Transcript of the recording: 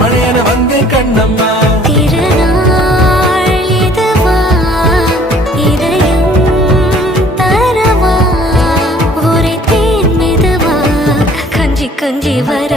மழையன வந்தே கண்ணம்மா. திருநாள் இதுவா, இதயம் தரவா, ஒரே தேன் மெதுவா, கொஞ்சி கொஞ்சி வர